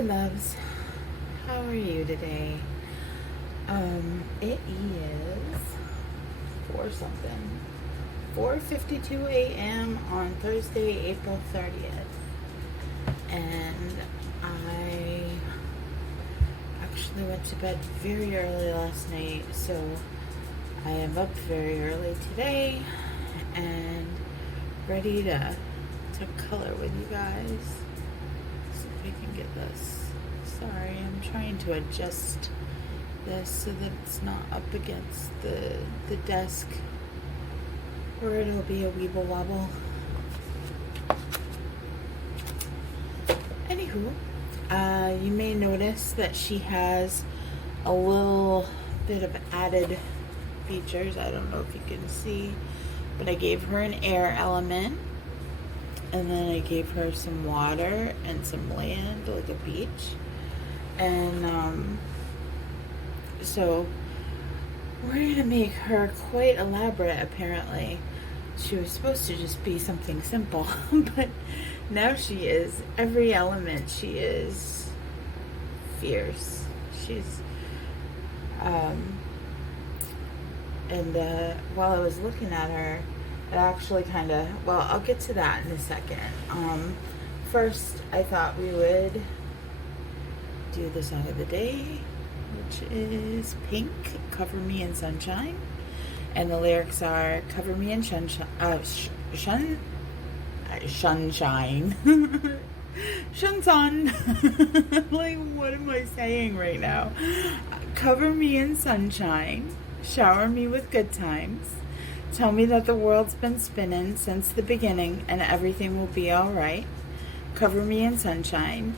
Hello, loves. How are you today? It is 4 something. 4:52 a.m. on Thursday, April 30th. And I actually went to bed very early last night, so I am up very early today and ready to color with you guys. See if I can get this. Sorry, I'm trying to adjust this so that it's not up against the desk or it'll be a weeble wobble. Anywho, you may notice that she has a little bit of added features. I don't know if you can see, but I gave her an air element, and then I gave her some water and some land, like a beach. And so we're gonna make her quite elaborate. Apparently she was supposed to just be something simple, but now she is every element. She is fierce. She's and while I was looking at her, it actually kind of, well, I'll get to that in a second. First I thought we would do the song of the day, which is Pink, Cover Me in Sunshine. And the lyrics are, cover me in sunshine. Sunshine. Like, what am I saying right now? Cover me in sunshine. Shower me with good times. Tell me that the world's been spinning since the beginning and everything will be alright. Cover me in sunshine.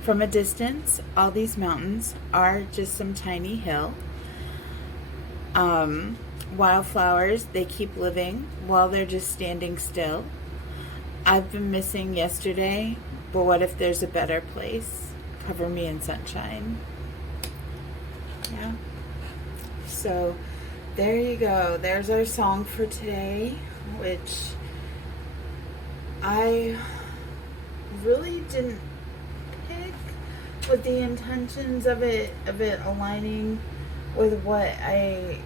From a distance, all these mountains are just some tiny hill. Wildflowers, they keep living while they're just standing still. I've been missing yesterday, but what if there's a better place? Cover me in sunshine. Yeah. So, there you go. There's our song for today, which I really didn't pick with the intentions of it aligning with what I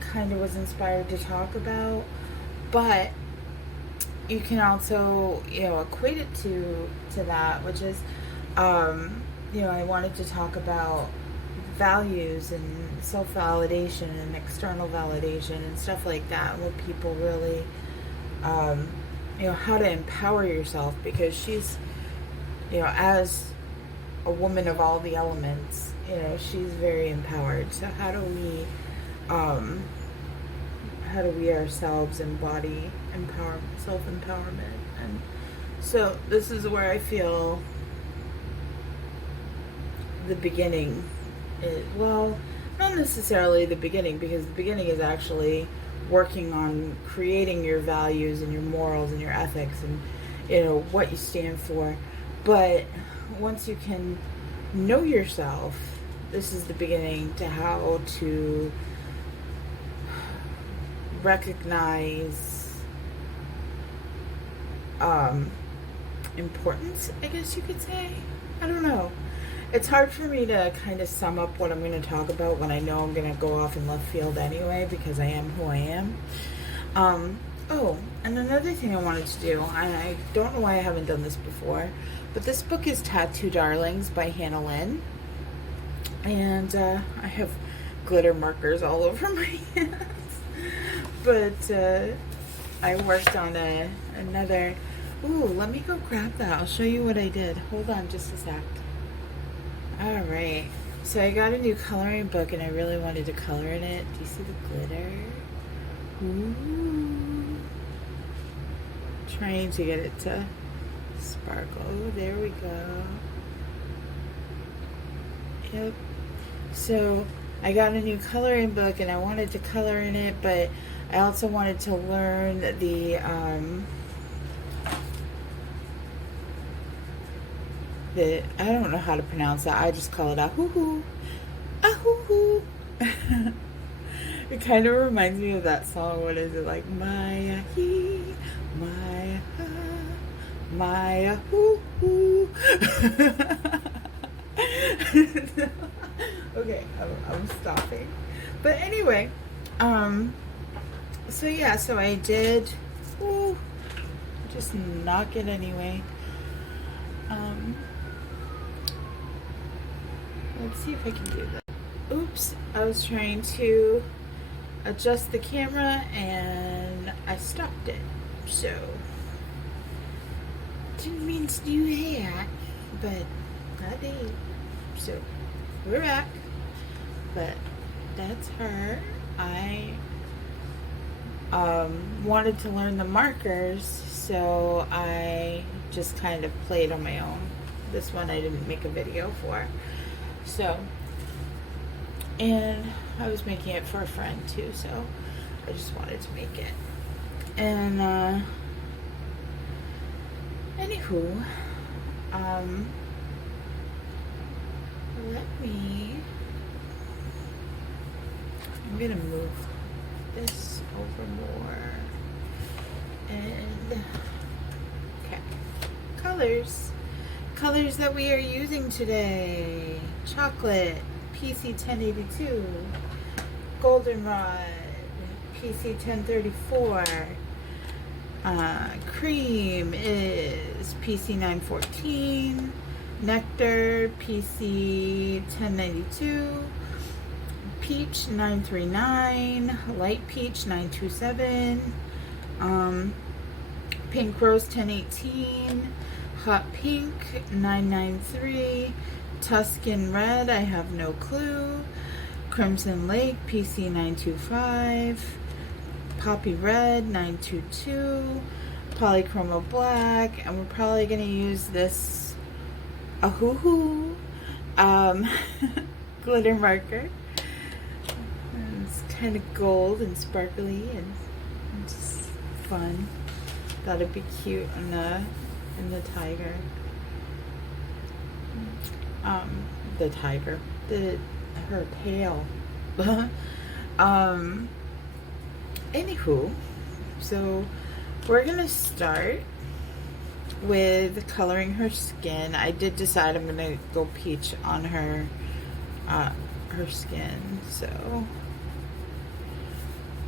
kind of was inspired to talk about, but you can also, equate it to that, which is, I wanted to talk about values and self-validation and external validation and stuff like that, and what people really, how to empower yourself, because she's, as a woman of all the elements, she's very empowered. So how do we ourselves embody self-empowerment? And so this is where I feel the beginning is, well, not necessarily the beginning, because the beginning is actually working on creating your values and your morals and your ethics and what you stand for. But once you can know yourself, this is the beginning to how to recognize importance, I guess you could say. I don't know. It's hard for me to kind of sum up what I'm going to talk about when I know I'm going to go off in left field anyway, because I am who I am. Oh, and another thing I wanted to do, I don't know why I haven't done this before, but this book is Tattoo Darlings by Lynn. And I have glitter markers all over my hands. But I worked on another. Ooh, let me go grab that. I'll show you what I did. Hold on just a sec. Alright. So I got a new coloring book and I really wanted to color in it. Do you see the glitter? Ooh. Trying to get it to sparkle. There we go. Yep. So I got a new coloring book and I wanted to color in it, but I also wanted to learn the I don't know how to pronounce that. I just call it ahoo-hoo. Ahoo-hoo. It kind of reminds me of that song. What is it, like? My he, my ha, my ahoo-hoo. Okay, I'm stopping. But anyway, so yeah, so I did, ooh, just knock it anyway. Let's see if I can do that. Oops, I was trying to adjust the camera and I stopped it. So, didn't mean to do that, but I did. So, we're back. But that's her. I wanted to learn the markers, so I just kind of played on my own. This one I didn't make a video for. So, and I was making it for a friend too, so I just wanted to make it. And anywho, I'm gonna move this over more. And okay, colors that we are using today: chocolate, PC 1082, goldenrod, PC 1034, cream is PC 914, nectar PC 1092, peach 939, light peach 927, pink rose 1018, hot pink 993, Tuscan red, I have no clue, crimson lake PC 925, poppy red 922, polychroma black, and we're probably going to use this glitter marker. And it's kind of gold and sparkly and just fun. Thought it'd be cute in the tiger. The tiger. Her tail. Anywho, so we're gonna start with coloring her skin. I did decide I'm gonna go peach on her skin, so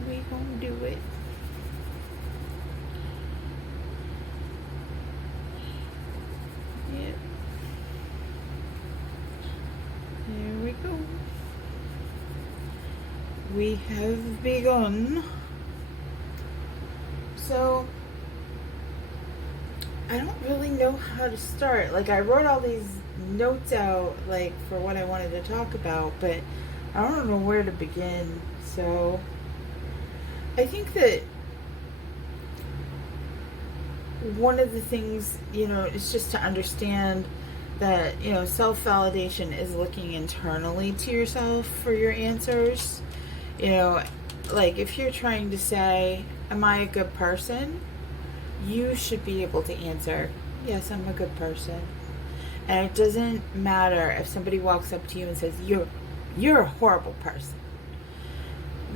we gonna do it. Yep. There we go. We have begun. So I don't really know how to start. Like, I wrote all these notes out, like, for what I wanted to talk about, but I don't know where to begin. So I think that one of the things, is just to understand that, self-validation is looking internally to yourself for your answers. Like, if you're trying to say, am I a good person? You should be able to answer, yes, I'm a good person. And it doesn't matter if somebody walks up to you and says, you're a horrible person.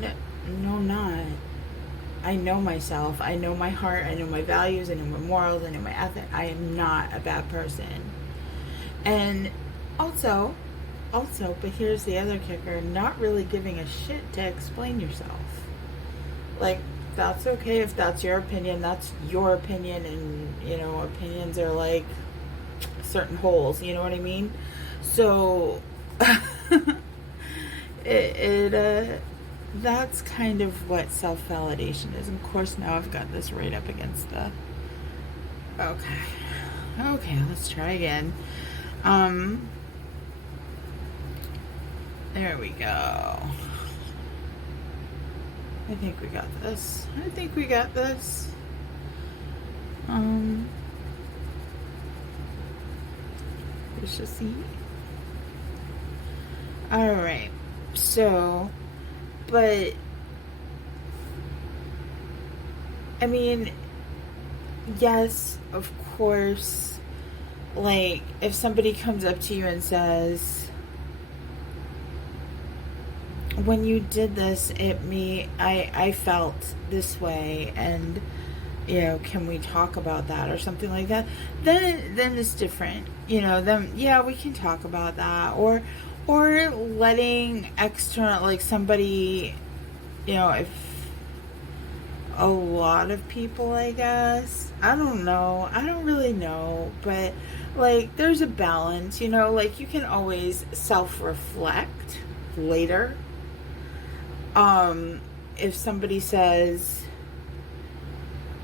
No, I'm not. I know myself. I know my heart. I know my values. I know my morals. I know my ethic. I am not a bad person. And also, but here's the other kicker, not really giving a shit to explain yourself. Like, that's okay if that's your opinion. That's your opinion, and, opinions are like certain holes, you know what I mean? So, that's kind of what self-validation is. Of course, now I've got this right up against the... Okay, let's try again. There we go. I think we got this. We shall see. Alright. So, but, I mean, yes, of course, like, if somebody comes up to you and says, when you did this, I felt this way, and can we talk about that or something like that? Then it's different. Then yeah, we can talk about that. Or letting external, like somebody, if a lot of people, I guess, I don't know, I don't really know, but like there's a balance, like you can always self-reflect later. If somebody says,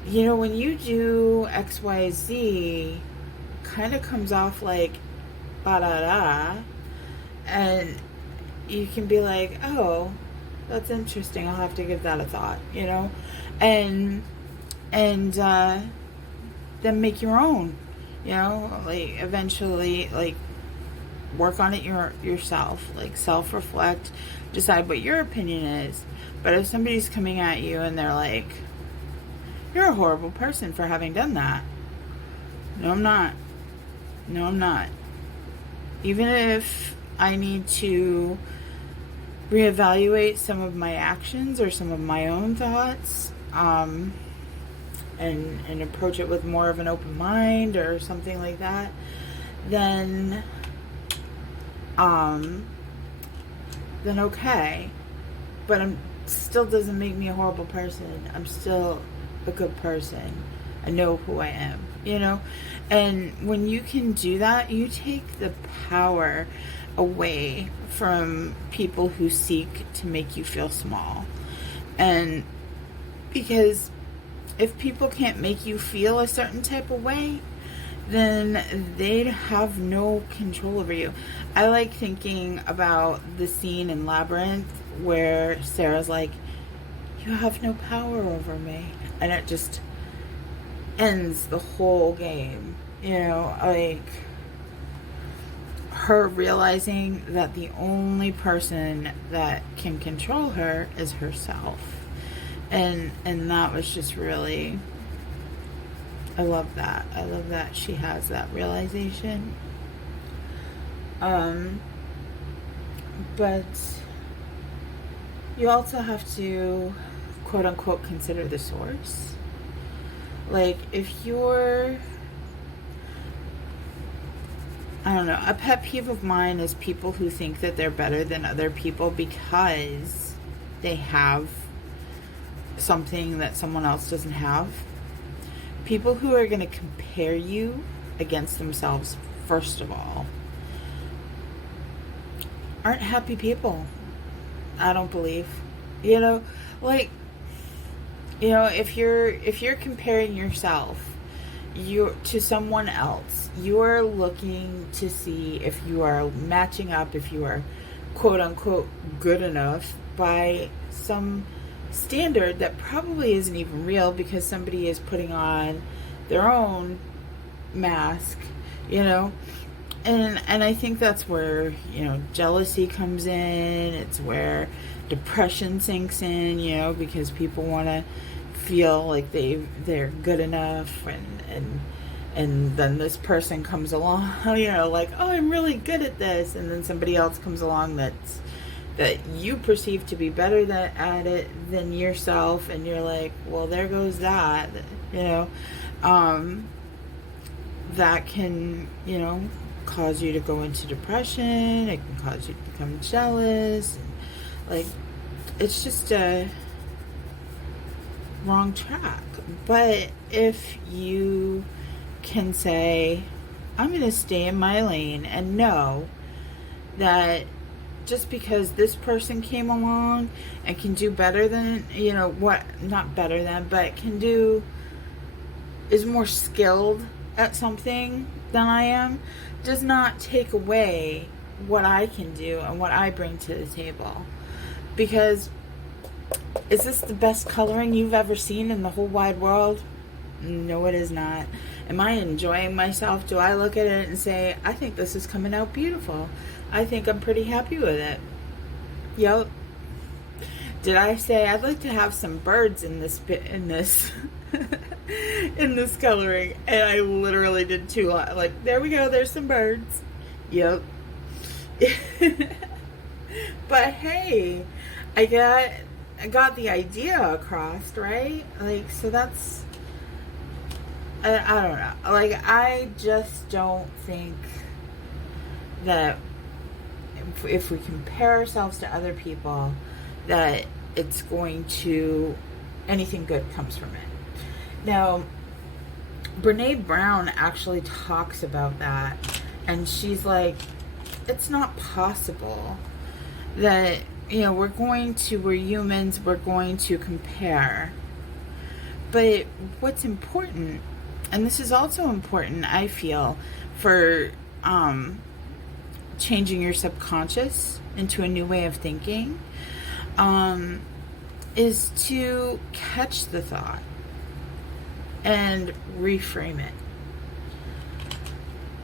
when you do XYZ, kind of comes off like ba da da, and you can be like, oh, that's interesting, I'll have to give that a thought, and then make your own, like eventually, like work on it yourself, like self-reflect, decide what your opinion is. But if somebody's coming at you and they're like, you're a horrible person for having done that, no, I'm not. No, I'm not. Even if I need to reevaluate some of my actions or some of my own thoughts, and approach it with more of an open mind or something like that, then okay. But I'm still doesn't make me a horrible person. I'm still a good person. I know who I am, And when you can do that, you take the power away from people who seek to make you feel small. And because if people can't make you feel a certain type of way, then they'd have no control over you. I like thinking about the scene in Labyrinth where Sarah's like, you have no power over me. And it just ends the whole game. Like her realizing that the only person that can control her is herself. And that was just really, I love that. I love that she has that realization. But you also have to, quote unquote, consider the source. Like, if you're, I don't know, a pet peeve of mine is people who think that they're better than other people because they have something that someone else doesn't have. People who are going to compare you against themselves, first of all, aren't happy people. I don't believe. Like, if you're comparing yourself to someone else, you are looking to see if you are matching up, if you are quote unquote good enough by some standard that probably isn't even real, because somebody is putting on their own mask, and I think that's where jealousy comes in. It's where depression sinks in, because people want to feel like they're good enough, and then this person comes along, like, oh, I'm really good at this, and then somebody else comes along that you perceive to be better at it than yourself, and you're like, well, there goes that, that can, cause you to go into depression. It can cause you to become jealous. Like, it's just a wrong track. But if you can say, I'm going to stay in my lane and know that just because this person came along and can do better than, not better than, but is more skilled at something than I am, does not take away what I can do and what I bring to the table. Because is this the best coloring you've ever seen in the whole wide world? No, it is not. Am I enjoying myself? Do I look at it and say, I think this is coming out beautiful? I think I'm pretty happy with it. Yep. Did I say I'd like to have some birds in this in this coloring? And I literally did two. Like, there we go. There's some birds. Yep. But hey, I got the idea across, right? Like, so that's I don't know. Like, I just don't think that if we compare ourselves to other people, that it's going to, anything good comes from it. Now, Brene Brown actually talks about that, and she's like, it's not possible that, we're humans, we're going to compare. But what's important, and this is also important, I feel, for changing your subconscious into a new way of thinking, is to catch the thought and reframe it.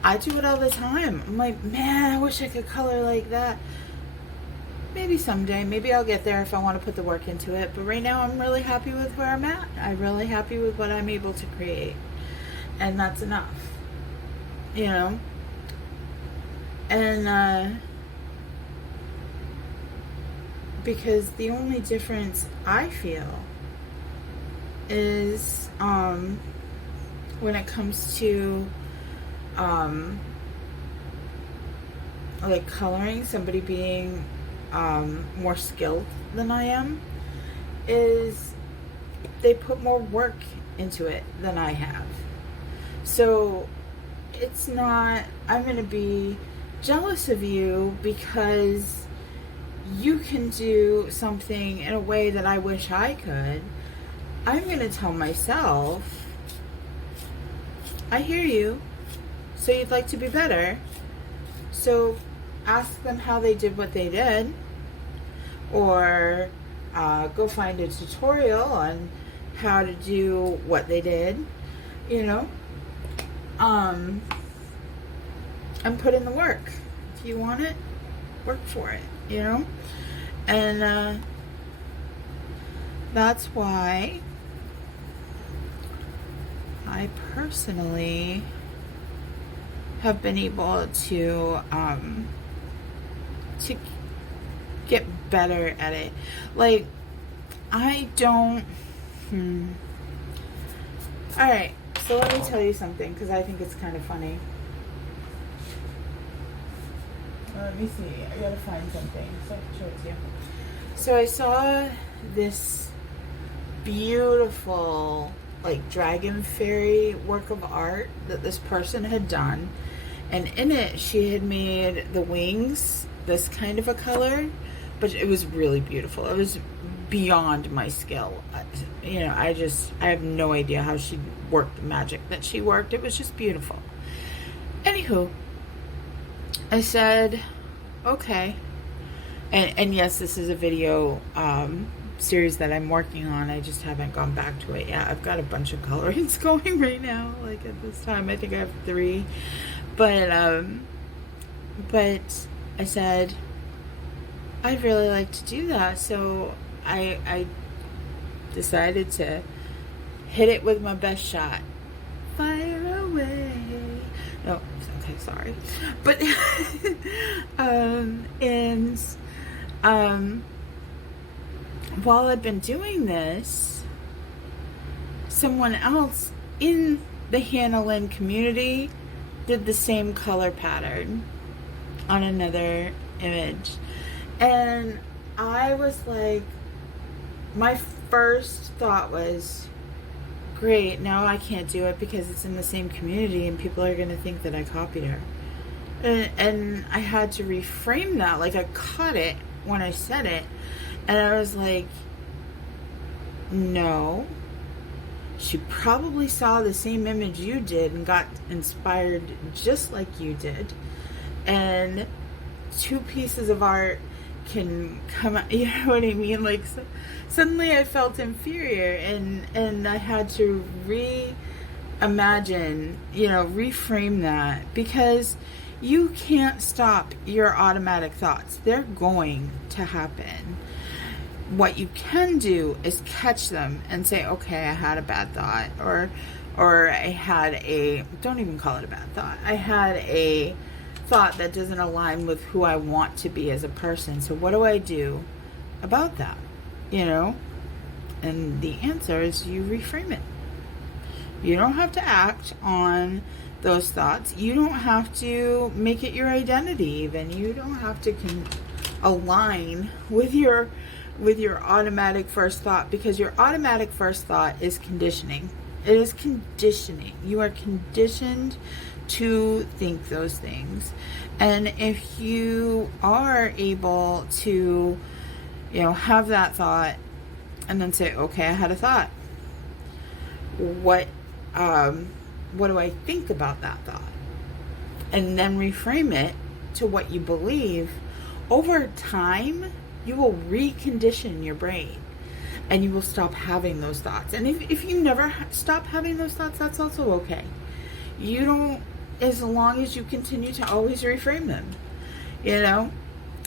I do it all the time. I'm like, man, I wish I could color like that. Maybe someday. Maybe I'll get there if I want to put the work into it. But right now, I'm really happy with where I'm at. I'm really happy with what I'm able to create. And that's enough. And, because the only difference I feel is, when it comes to, like coloring, somebody being more skilled than I am, is they put more work into it than I have. So it's not, I'm going to be jealous of you because you can do something in a way that I wish I could. I'm going to tell myself, I hear you. So you'd like to be better. So ask them how they did what they did. Or go find a tutorial on how to do what they did. And put in the work. If you want it, work for it, And that's why I personally have been able to get better at it. Like, I don't... Alright, so let me tell you something, because I think it's kind of funny. Let me see. I gotta find something so I can show it to you. So I saw this beautiful, like, dragon fairy work of art that this person had done. And in it, she had made the wings this kind of a color. But it was really beautiful. It was beyond my skill. I have no idea how she worked the magic that she worked. It was just beautiful. Anywho, I said, okay. And yes, this is a video series that I'm working on. I just haven't gone back to it yet. I've got a bunch of colorings going right now. Like at this time, I think I have 3. But I said, I'd really like to do that. So I decided to hit it with my best shot. Fire away. No, okay, sorry. But while I've been doing this, someone else in the Lynn community did the same color pattern on another image. And I was like, my first thought was, great, now I can't do it because it's in the same community and people are going to think that I copied her. And I had to reframe that. Like, I caught it when I said it. And I was like, no. She probably saw the same image you did and got inspired just like you did. And 2 pieces of art can come out, you know what I mean? Like, so, suddenly I felt inferior, and I had to reimagine, reframe that, because you can't stop your automatic thoughts. They're going to happen. What you can do is catch them and say, okay, I had a bad thought, or I had a, don't even call it a bad thought, I had a thought that doesn't align with who I want to be as a person. So what do I do about that? And the answer is you reframe it. You don't have to act on those thoughts. You don't have to make it your identity even. You don't have to align with your automatic first thought, because your automatic first thought is conditioning. It is conditioning. You are conditioned to think those things. And if you are able to, have that thought and then say, okay, I had a thought. What do I think about that thought? And then reframe it to what you believe. Over time, you will recondition your brain and you will stop having those thoughts. And if you never stop having those thoughts, that's also okay. You don't, as long as you continue to always reframe them,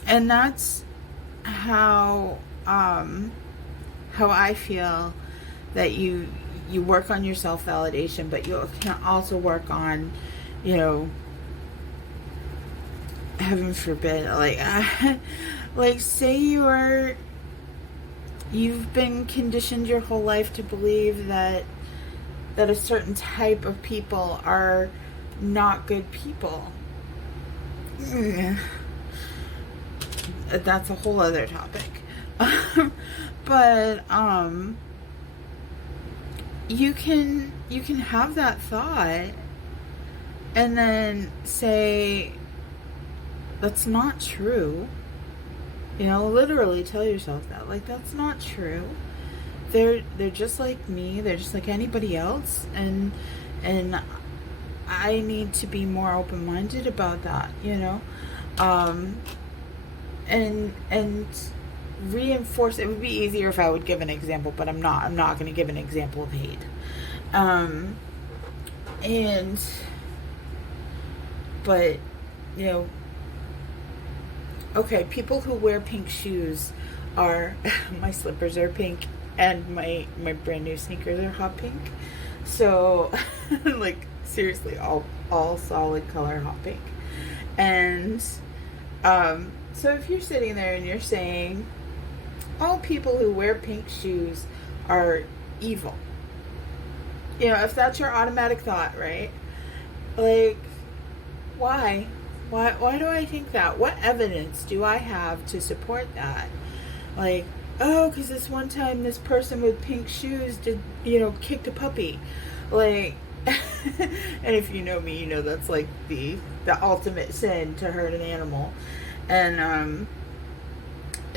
and that's how I feel that you work on your self-validation, but you can also work on, heaven forbid, like say you've been conditioned your whole life to believe that a certain type of people are not good people. That's a whole other topic. But you can have that thought and then say, that's not true. Literally tell yourself that, like, that's not true. They're just like me. They're just like anybody else, and I need to be more open-minded about that. And reinforce. It would be easier if I would give an example, but I'm not going to give an example of hate. But okay, people who wear pink shoes are my slippers are pink and my brand new sneakers are hot pink. So like seriously, all solid color hot pink. And so if you're sitting there and you're saying all people who wear pink shoes are evil, if that's your automatic thought, right? Like, why do I think that? What evidence do I have to support that? Like, oh, because this one time this person with pink shoes kicked a puppy. Like, and if you know me, that's like the ultimate sin, to hurt an animal. And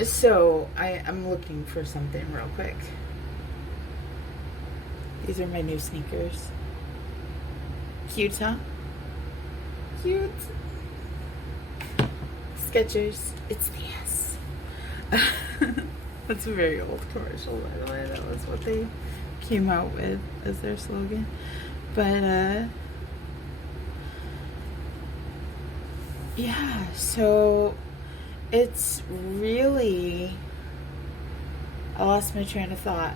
so I'm looking for something real quick. These are my new sneakers. Cute, huh? Cute. Skechers. It's the yes. That's a very old commercial, by the way. That was what they came out with as their slogan. But yeah, so it's really, I lost my train of thought.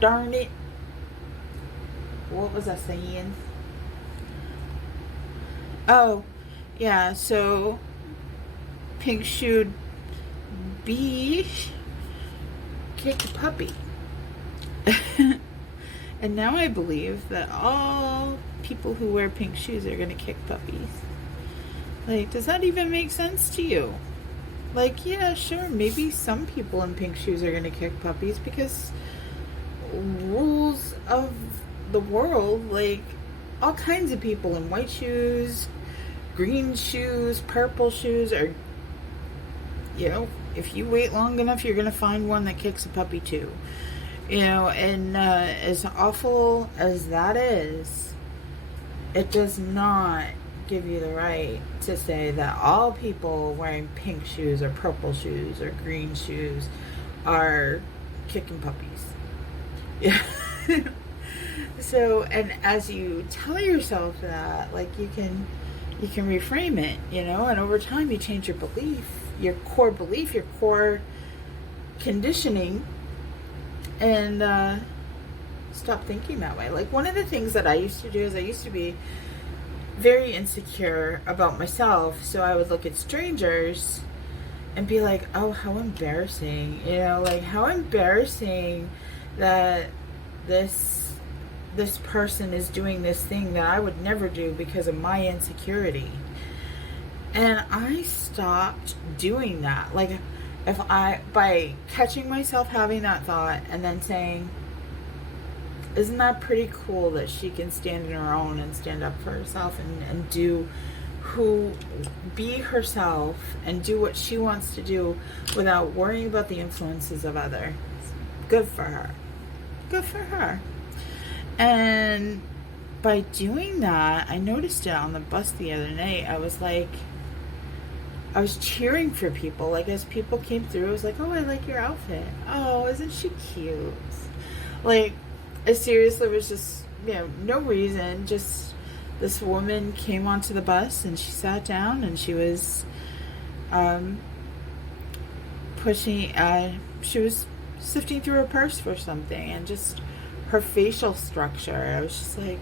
Darn it. What was I saying? Oh, yeah, so pink shoed bee kicked a puppy. And now I believe that all people who wear pink shoes are going to kick puppies. Like, does that even make sense to you? Like, yeah, sure, maybe some people in pink shoes are going to kick puppies because rules of the world, like, all kinds of people in white shoes, green shoes, purple shoes are, if you wait long enough, you're going to find one that kicks a puppy too. And as awful as that is, it does not give you the right to say that all people wearing pink shoes or purple shoes or green shoes are kicking puppies. Yeah. So, and as you tell yourself that, like, you can reframe it, and over time you change your belief, your core conditioning, and stop thinking that way. Like, one of the things that I used to do is I used to be very insecure about myself, so I would look at strangers and be like, oh, how embarrassing, like, how embarrassing that this person is doing this thing that I would never do because of my insecurity. And I stopped doing that. Like, by catching myself having that thought and then saying, isn't that pretty cool that she can stand on her own and stand up for herself and be herself and do what she wants to do without worrying about the influences of others. Good for her. Good for her. And by doing that, I noticed it on the bus the other night. I was cheering for people. Like, as people came through, I was like, oh, I like your outfit. Oh, isn't she cute? Like, I seriously was just, no reason. Just this woman came onto the bus and she sat down and she was she was sifting through her purse for something, and just her facial structure, I was just like,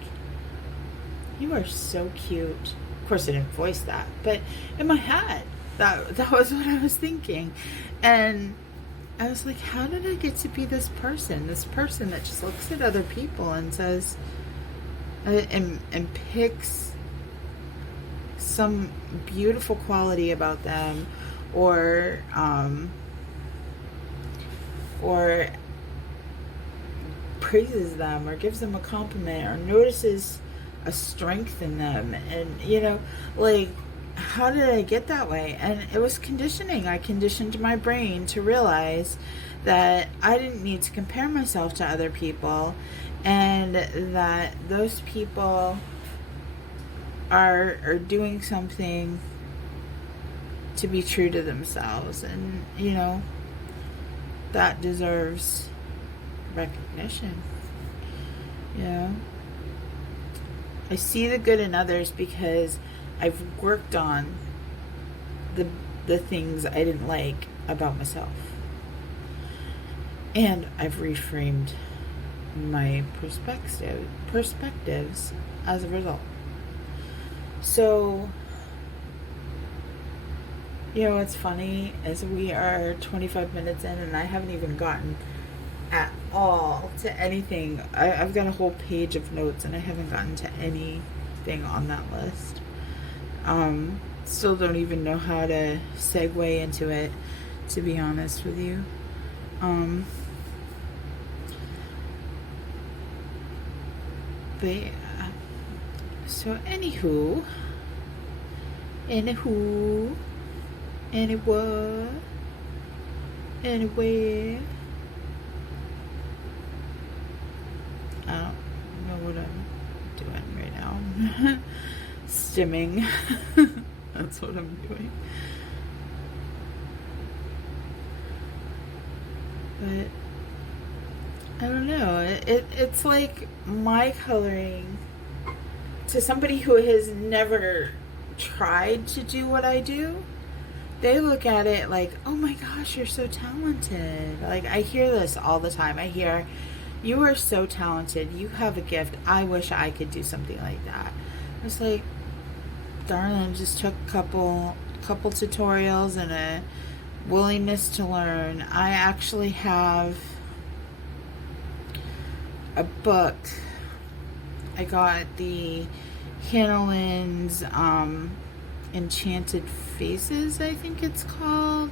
you are so cute. Of course, I didn't voice that, but in my head, that was what I was thinking. And I was like, how did I get to be this person that just looks at other people and says, and picks some beautiful quality about them, or praises them, or gives them a compliment, or notices a strength in them. And like, how did I get that way? And it was conditioning. I conditioned my brain to realize that I didn't need to compare myself to other people, and that those people are doing something to be true to themselves, and that deserves recognition. I see the good in others because I've worked on the things I didn't like about myself, and I've reframed my perspectives as a result. So, what's funny is we are 25 minutes in and I haven't even gotten at all to anything. I've got a whole page of notes and I haven't gotten to anything on that list. Still don't even know how to segue into it, to be honest with you. But yeah. So anyway, I don't know what I'm doing right now. Stimming. That's what I'm doing. But I don't know. It's like my coloring, to somebody who has never tried to do what I do, they look at it like, oh my gosh, you're so talented. Like, I hear this all the time. I hear, you are so talented. You have a gift. I wish I could do something like that. I was like, darling, just took a couple tutorials and a willingness to learn. I actually have a book. I got the Lynn's Enchanted Faces, I think it's called,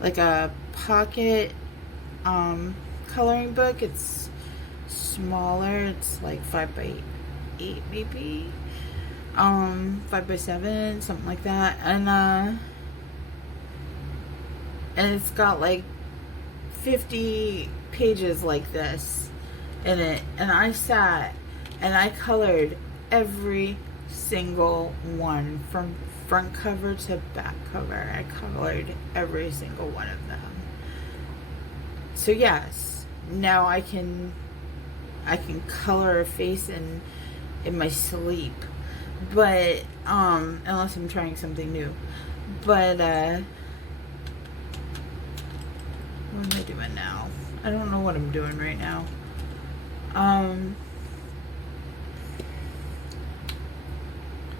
like a pocket coloring book. It's smaller. It's like 5x8 maybe, 5x7, something like that. And it's got like 50 pages like this in it, and I sat and I colored every single one from front cover to back cover. I colored every single one of them. So yes, now I can color a face in my sleep, but unless I'm trying something new. But what am I doing now? I don't know what I'm doing right now.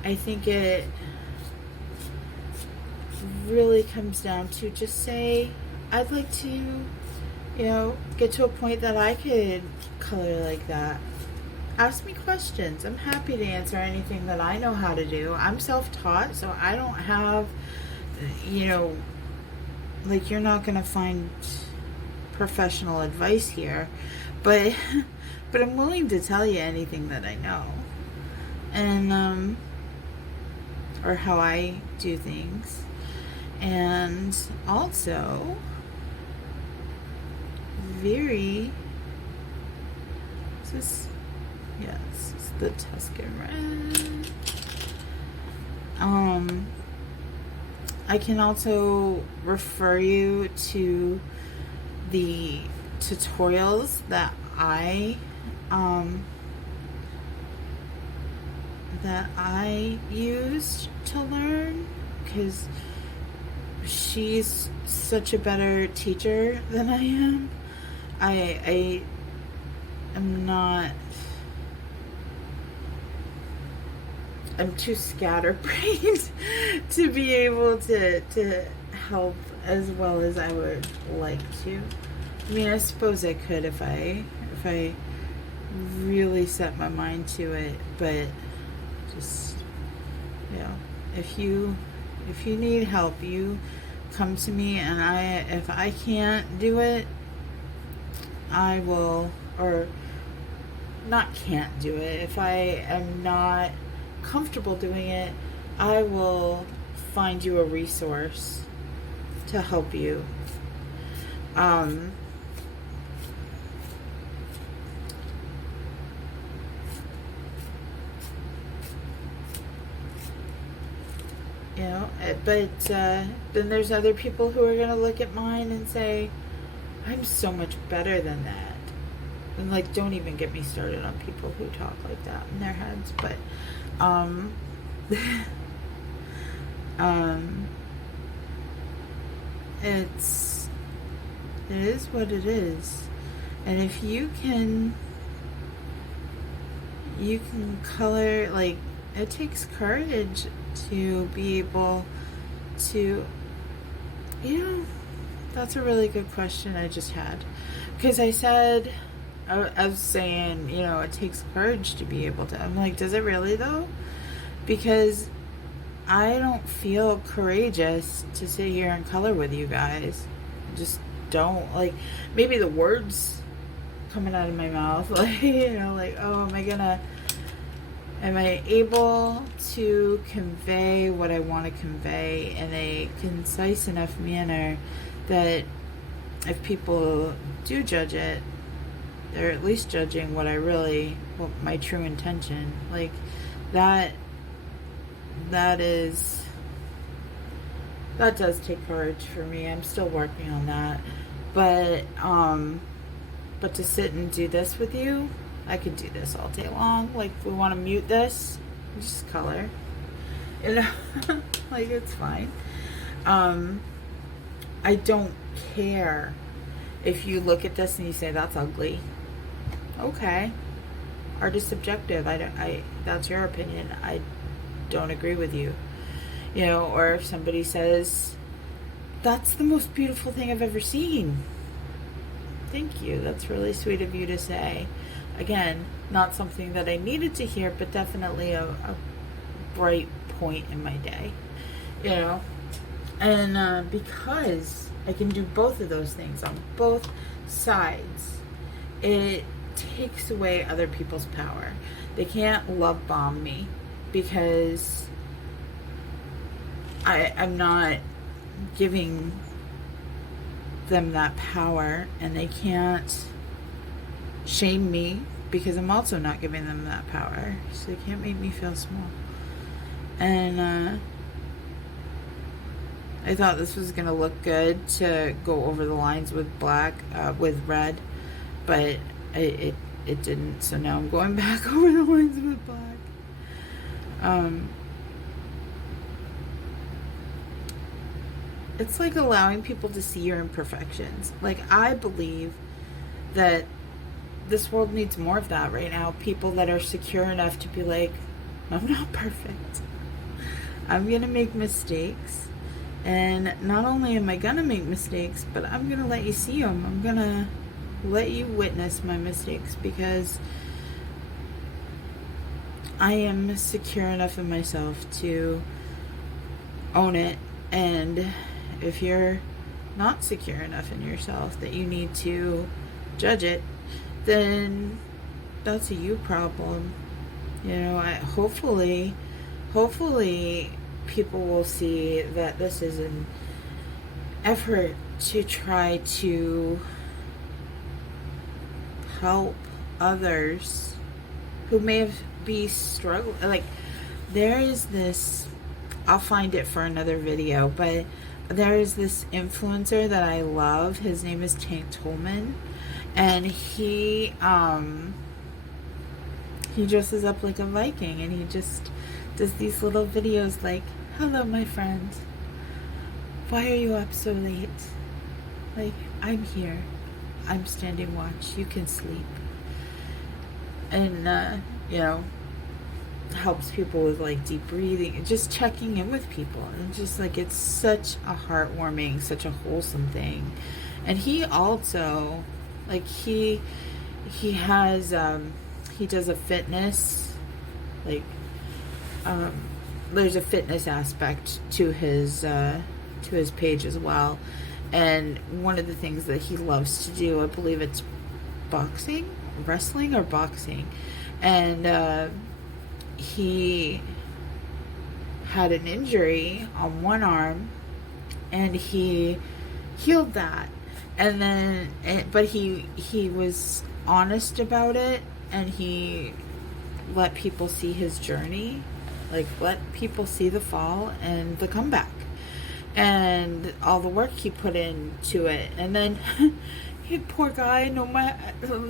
I think it really comes down to just say, I'd like to get to a point that I could color like that. Ask me questions. I'm happy to answer anything that I know how to do. I'm self-taught, so I don't have, like, you're not going to find professional advice here, but but I'm willing to tell you anything that I know, and or how I do things. And also very, is this, yes, it's the Tuscan Red. I can also refer you to the tutorials that I used to learn, because she's such a better teacher than I am. I am not. I'm too scatterbrained to be able to help as well as I would like to. I mean, I suppose I could if I really set my mind to it, but just, if you need help, you come to me, and if I can't do it, I will, or not can't do it. If I am not comfortable doing it, I will find you a resource to help you. But then there's other people who are going to look at mine and say, I'm so much better than that. And, like, don't even get me started on people who talk like that in their heads. But it is what it is. And if you can color, like, it takes courage to be able to, that's a really good question I just had. Because I was saying, it takes courage to be able to. I'm like, does it really though? Because I don't feel courageous to sit here and color with you guys. I just don't. Like, maybe the words coming out of my mouth, like, like, oh, am I able to convey what I want to convey in a concise enough manner that if people do judge it, they're at least judging what my true intention. Like, that does take courage for me. I'm still working on that. But to sit and do this with you, I could do this all day long. Like, if we want to mute this, just color. Like, it's fine. I don't care if you look at this and you say that's ugly. Okay. Art is subjective. That's your opinion. I don't agree with you. Or if somebody says, that's the most beautiful thing I've ever seen. Thank you. That's really sweet of you to say. Again, not something that I needed to hear, but definitely a bright point in my day. And because I can do both of those things on both sides, it takes away other people's power. They can't love bomb me because I'm not giving them that power, and they can't shame me because I'm also not giving them that power. So they can't make me feel small. And I thought this was going to look good to go over the lines with black, with red, but it didn't. So now I'm going back over the lines with black. It's like allowing people to see your imperfections. Like, I believe that this world needs more of that right now. People that are secure enough to be like, I'm not perfect. I'm going to make mistakes. And not only am I gonna make mistakes, but I'm gonna let you see them. I'm gonna let you witness my mistakes, because I am secure enough in myself to own it. And if you're not secure enough in yourself that you need to judge it, then that's a you problem. You know, hopefully people will see that this is an effort to try to help others who may be struggling. Like, there is this, I'll find it for another video, but there is this influencer that I love. His name is Tank Tolman, and he dresses up like a Viking, and he just does these little videos like, "Hello, my friend. Why are you up so late? Like, I'm here. I'm standing watch. You can sleep." And, you know, helps people with like deep breathing, just checking in with people. And just like, it's such a heartwarming, such a wholesome thing. And he also, like, he has, he does a fitness, like, there's a fitness aspect to his page as well. And one of the things that he loves to do, I believe it's wrestling or boxing. And he had an injury on one arm, and he healed that. And then, but he was honest about it, and he let people see his journey, like let people see the fall and the comeback and all the work he put into it. And then poor guy,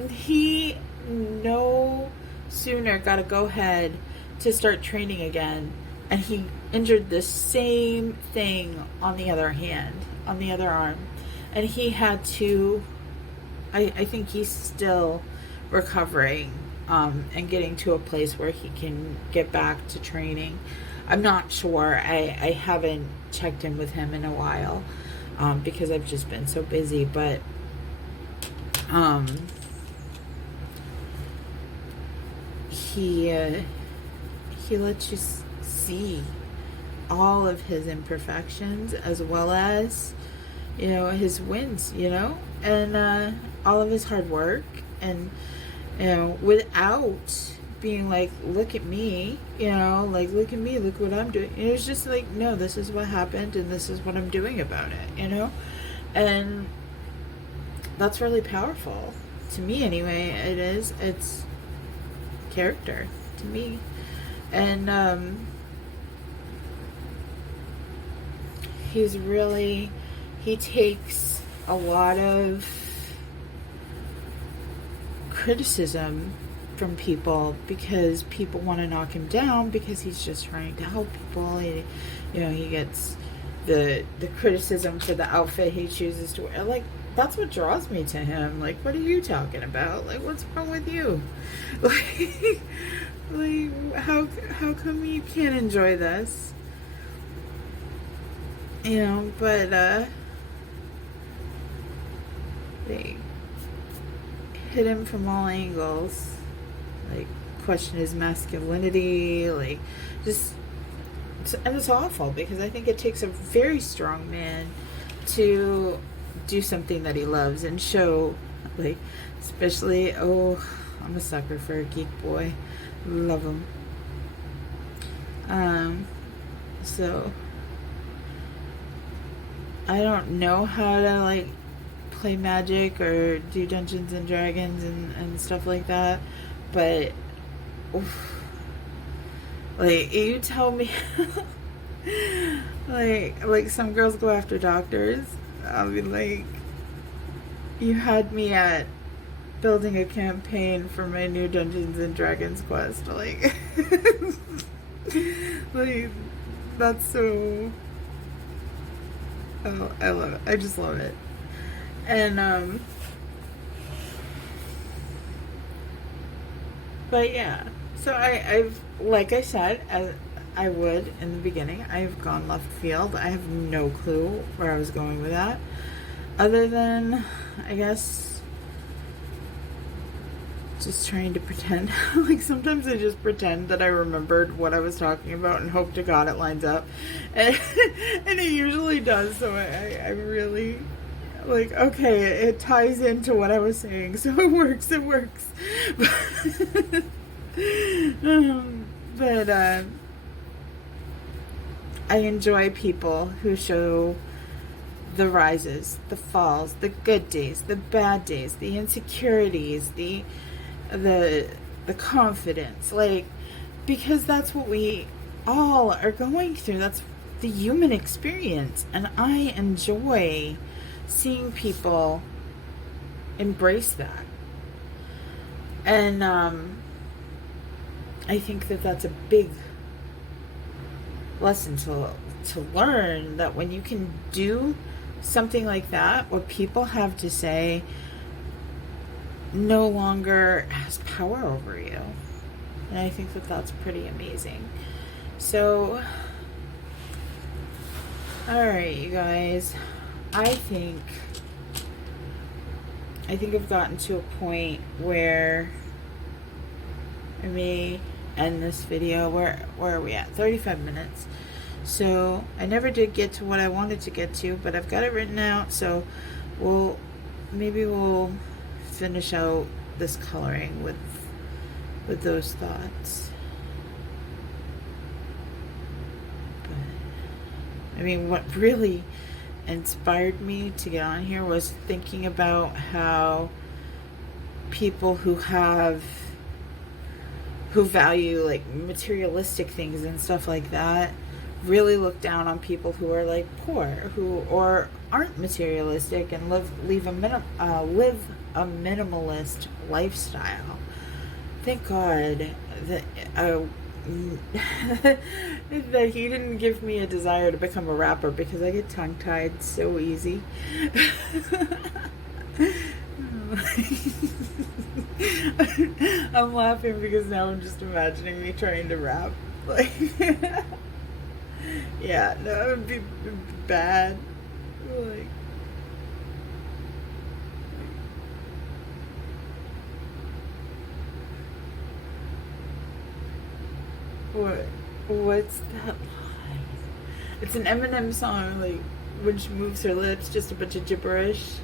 he no sooner got a go ahead to start training again, and he injured the same thing on the other arm, and he had to, I think he's still recovering, and getting to a place where he can get back to training. I'm not sure. I haven't checked in with him in a while, because I've just been so busy, but he lets you see all of his imperfections, as well as, you know, his wins, you know, and all of his hard work, and, you know, without being like, look at me, you know, like, look at me, look what I'm doing. It was just like, no, this is what happened, and this is what I'm doing about it, you know. And that's really powerful to me, anyway. It's character to me. And he takes a lot of criticism from people, because people want to knock him down, because he's just trying to help people. He gets the criticism for the outfit he chooses to wear. Like, that's what draws me to him. Like, what are you talking about? Like, what's wrong with you? Like, how come you can't enjoy this? You know, but they hit him from all angles. Like, question his masculinity, like, just, and it's awful, because I think it takes a very strong man to do something that he loves and show, like, especially, I'm a sucker for a geek boy, love him. So I don't know how to, like, play Magic or do Dungeons and Dragons and stuff like that, but like, you tell me like some girls go after doctors, I'll be like, you had me at building a campaign for my new Dungeons and Dragons quest, like like, that's so, I love it. I just love it. And but yeah, so I've, like I said, I would in the beginning. I've gone left field. I have no clue where I was going with that. Other than, I guess, just trying to pretend. Like sometimes I just pretend that I remembered what I was talking about and hope to God it lines up. And, and it usually does. So I really, like, okay, it ties into what I was saying. So it works. But I enjoy people who show the rises, the falls, the good days, the bad days, the insecurities, the confidence, like, because that's what we all are going through. That's the human experience, and I enjoy seeing people embrace that. And I think that that's a big lesson to learn, that when you can do something like that, what people have to say no longer has power over you. And I think that that's pretty amazing. So, alright, you guys, I think I've gotten to a point where I may end this video. Where are we at? 35 minutes. So I never did get to what I wanted to get to, but I've got it written out, so maybe we'll finish out this coloring with those thoughts. But I mean, what really inspired me to get on here was thinking about how people who value like materialistic things and stuff like that really look down on people who are like poor, or aren't materialistic and live a minimalist lifestyle. Thank God that that he didn't give me a desire to become a rapper, because I get tongue-tied so easy. I'm laughing because now I'm just imagining me trying to rap. Like, yeah, no, it would be bad. Like, what's that line? It's an Eminem song, like, when she moves her lips, just a bunch of gibberish.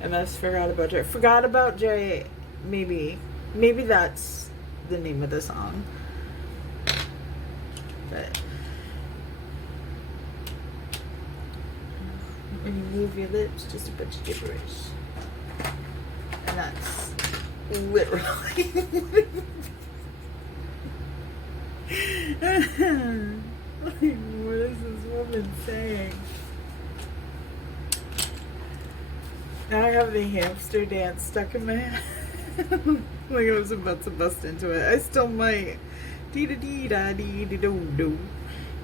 And that's Forgot About Jay. Maybe that's the name of the song. But when you move your lips, just a bunch of gibberish. And that's literally like, what is this woman saying? Now I have the hamster dance stuck in my head. Like I was about to bust into it. I still might. Dee da dee da dee dee do do.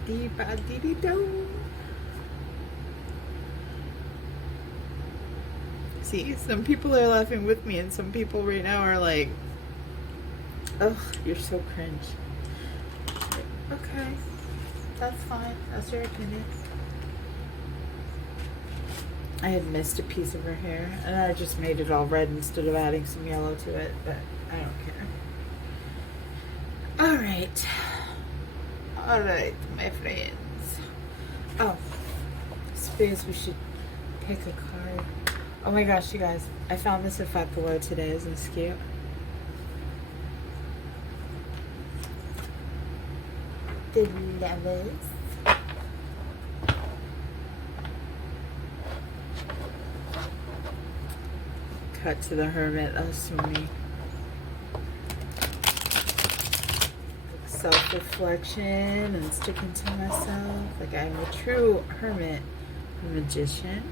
Dee ba dee dee do. See, some people are laughing with me, and some people right now are like, "Ugh, you're so cringe." Okay, that's fine. That's your opinion. I had missed a piece of her hair, and I just made it all red instead of adding some yellow to it, but I don't care. Alright, my friends. Oh, I suppose we should pick a card. Oh my gosh, you guys, I found this at Five Below today. Isn't this cute? The Lovers. Cut to the Hermit. That was so me. Self-reflection and sticking to myself. Like I'm a true hermit. A magician.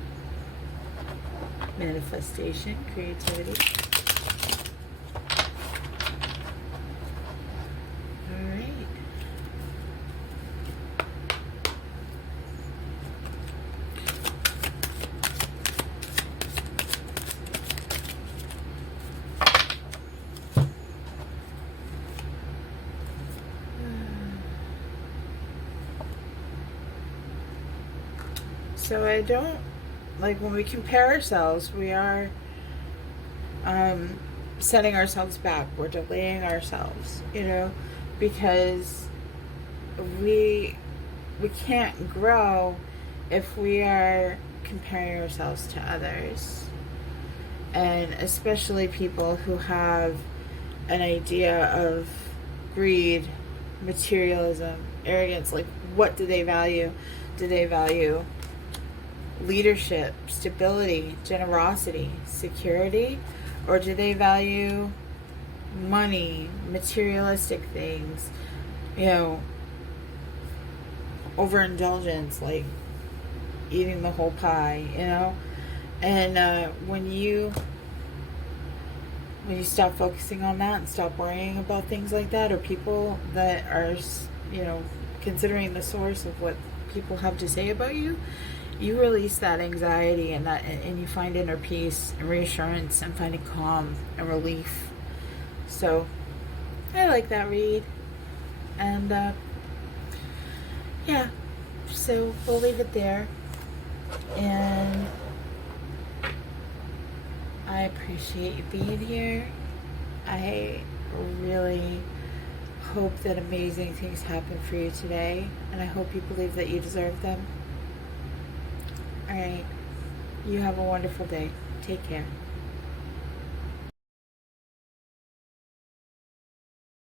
Manifestation. Creativity. Alright. So I don't, like, when we compare ourselves, we are setting ourselves back. We're delaying ourselves, because we can't grow if we are comparing ourselves to others, and especially people who have an idea of greed, materialism, arrogance. Like, what do they value? Do they value leadership, stability, generosity, security, or do they value money, materialistic things, overindulgence, like eating the whole pie, and when you stop focusing on that and stop worrying about things like that, or people that are, considering the source of what people have to say about you, you release that anxiety, and you find inner peace and reassurance and finding calm and relief. So I like that read. And yeah, so we'll leave it there. And I appreciate you being here. I really hope that amazing things happen for you today, and I hope you believe that you deserve them. Alright, you have a wonderful day. Take care.